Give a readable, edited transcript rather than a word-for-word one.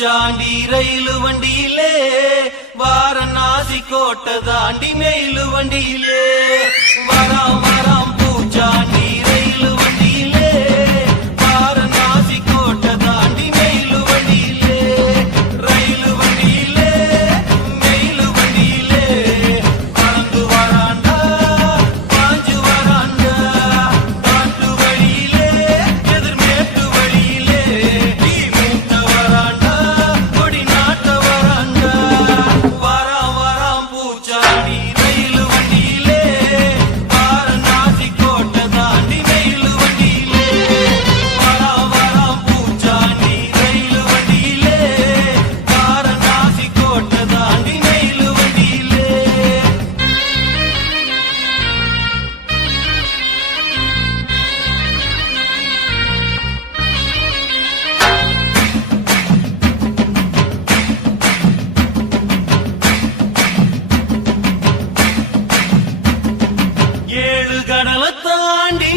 பூச்சாண்டி ரயிலு வண்டியிலே வாரணாசி கோட்டை தாண்டி மெயிலு வண்டியிலே வராம் வராம் பூச்சாண்டி ரயிலு வண்டியிலே வாரணாசி கோட்டை தாண்டி மெயிலு வண்டியிலே ரயிலு வண்டியிலே மெயிலு வண்டியிலே பறந்து வராண்டா பாஞ்சு வராண்டா காட்டு வழியிலே எதிர்மேட்டு வழியிலே நீ மூட்ட வராண்டா கொடி நாட்ட வராண்டா வராம் வராம் பூச்சாண்டி ரயிலு வண்டியிலே வாரணாசி கோட்டை தாண்டி மெயிலு வண்டியிலே வராம் வராம் பூச்சாண்டி ரயிலு வண்டியிலே வாரணாசி கோட்டை தாண்டி மெயிலு வண்டியிலே ஏழு கடலை தாண்டி